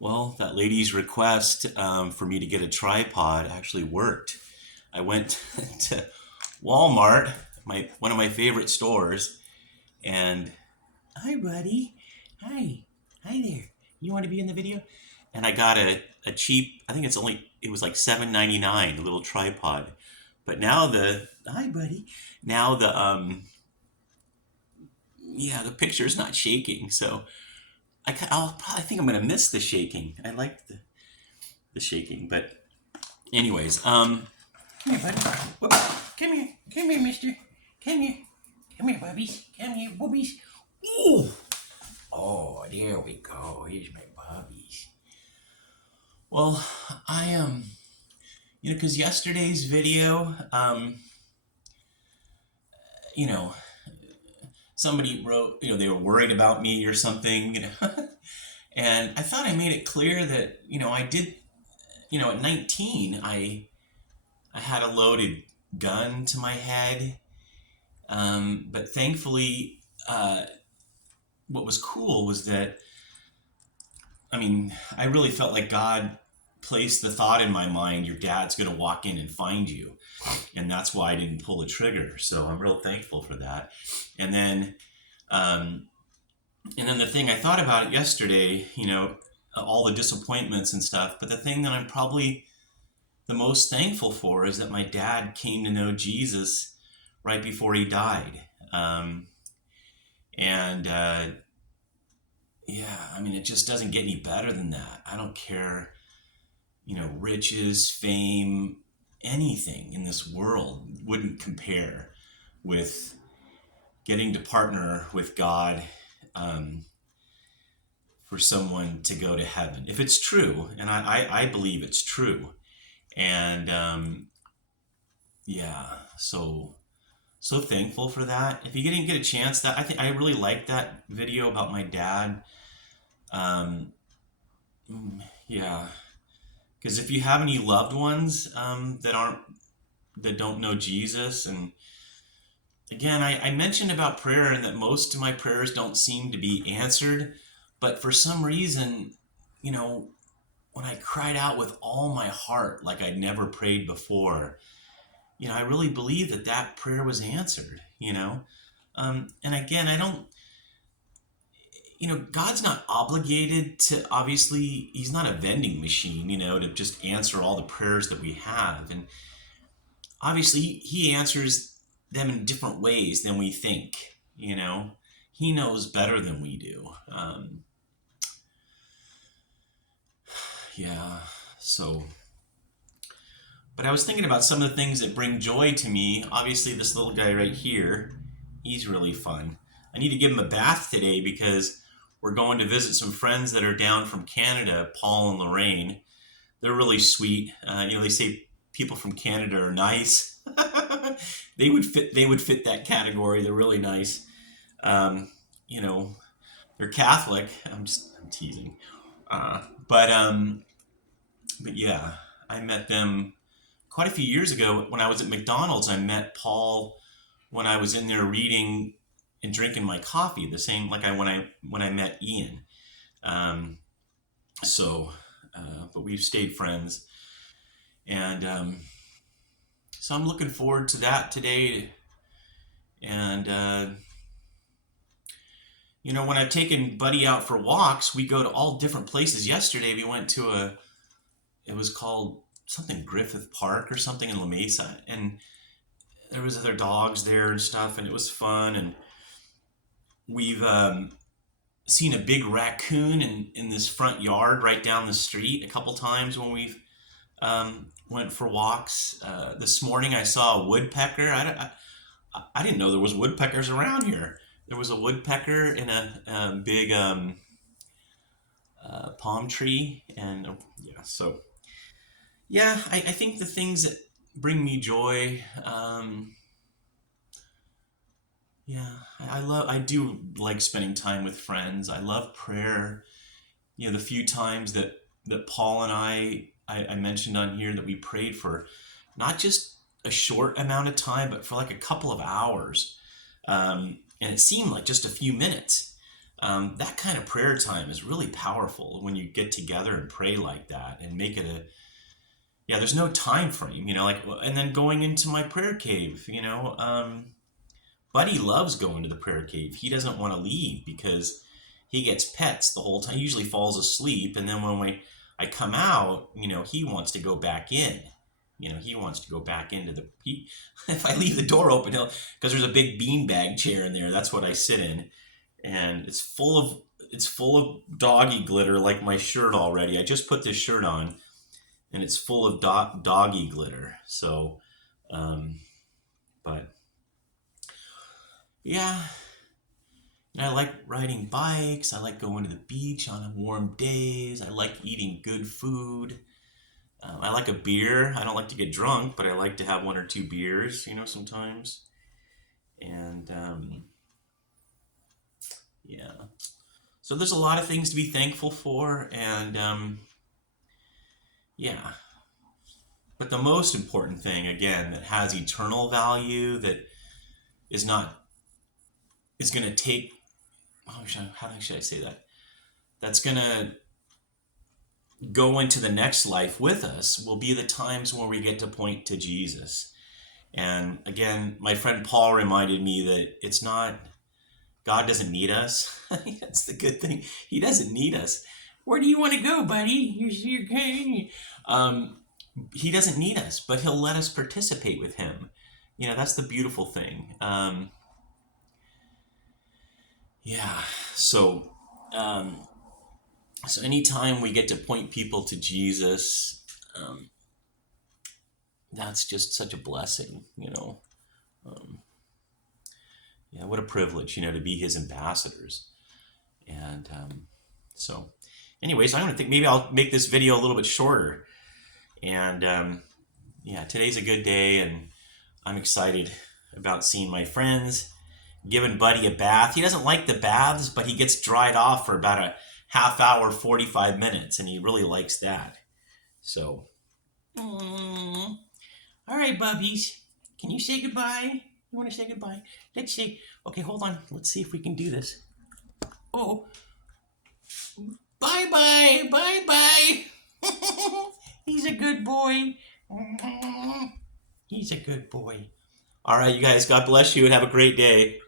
Well, that lady's request for me to get a tripod actually worked. I went to Walmart, my one of my favorite stores, and hi, buddy. Hi, hi there. You want to be in the video? And I got a cheap. I think it was like $7.99, a little tripod. But now the hi, buddy. Now the picture's not shaking, so I'll probably think I'm gonna miss the shaking. I like the shaking, but anyways, come here, buddy. Whoop. Come here, mister. Come here. Come here, bubbies. Come here, boobies. Ooh. Oh, there we go. Here's my bubbies. Well, I because yesterday's video, you know, somebody wrote, they were worried about me or something, and I thought I made it clear that, I did, at 19, I had a loaded gun to my head. But thankfully, what was cool was that, I really felt like God placed the thought in my mind, your dad's going to walk in and find you. And that's why I didn't pull the trigger. So I'm real thankful for that. And then, the thing I thought about it yesterday, all the disappointments and stuff. But the thing that I'm probably the most thankful for is that my dad came to know Jesus right before he died. And yeah, it just doesn't get any better than that. I don't care, riches, fame, anything in this world wouldn't compare with getting to partner with God for someone to go to heaven. If it's true, and I believe it's true. And yeah, so thankful for that. If you didn't get a chance, that I really liked that video about my dad. Um, yeah, because if you have any loved ones that don't know Jesus, and again, I mentioned about prayer and that most of my prayers don't seem to be answered, but for some reason, you know, when I cried out with all my heart, like I'd never prayed before, I really believe that that prayer was answered. And again, I don't, God's not obligated to, obviously, he's not a vending machine, to just answer all the prayers that we have. And obviously, he answers them in different ways than we think, He knows better than we do. Yeah, so. But I was thinking about some of the things that bring joy to me. Obviously, this little guy right here, he's really fun. I need to give him a bath today because we're going to visit some friends that are down from Canada, Paul and Lorraine. They're really sweet. They say people from Canada are nice. They would fit that category. They're really nice. Um, you know, they're Catholic. I'm teasing. Uh, but um, but yeah, I met them quite a few years ago when I was at McDonald's. I met Paul when I was in there reading and drinking my coffee, the same like when I met Ian. Um, but we've stayed friends, and so I'm looking forward to that today. And when I've taken Buddy out for walks, we go to all different places. Yesterday, we went to it was called something Griffith Park or something in La Mesa, and there was other dogs there and stuff, and it was fun. And we've seen a big raccoon in this front yard right down the street a couple times when we've went for walks. This morning I saw a woodpecker. I didn't know there was woodpeckers around here. There was a woodpecker in a big palm tree, and yeah. So yeah, I think the things that bring me joy. Yeah, I do like spending time with friends. I love prayer. The few times that Paul and I mentioned on here that we prayed for not just a short amount of time, but for like a couple of hours. And it seemed like just a few minutes. That kind of prayer time is really powerful when you get together and pray like that and make it yeah, there's no time frame, like, and then going into my prayer cave, Buddy loves going to the prayer cave. He doesn't want to leave because he gets pets the whole time. He usually falls asleep, and then when I come out, he wants to go back in. He wants to go back into if I leave the door open, because there's a big beanbag chair in there. That's what I sit in, and it's full of doggy glitter, like my shirt already. I just put this shirt on, and it's full of doggy glitter. So, but yeah, and I like riding bikes. I like going to the beach on warm days. I like eating good food. I like a beer. I don't like to get drunk, but I like to have one or two beers, sometimes. And yeah. So there's a lot of things to be thankful for. And yeah. But the most important thing, again, that has eternal value, that is going to take, how should I say that? That's going to go into the next life with us, will be the times where we get to point to Jesus. And again, my friend Paul reminded me that it's not, God doesn't need us. That's the good thing. He doesn't need us. Where do you want to go, buddy? You're okay. He doesn't need us, but he'll let us participate with him. That's the beautiful thing. Yeah. So anytime we get to point people to Jesus, that's just such a blessing, yeah, what a privilege, to be his ambassadors. And so anyways, I'm going to think maybe I'll make this video a little bit shorter. And yeah, today's a good day, and I'm excited about seeing my friends, giving Buddy a bath. He doesn't like the baths, but he gets dried off for about a half hour, 45 minutes, and he really likes that. So, all right, bubbies, can you say goodbye? You want to say goodbye? Let's see. Okay, hold on. Let's see if we can do this. Oh, bye-bye, bye-bye. He's a good boy. He's a good boy. All right, you guys, God bless you and have a great day.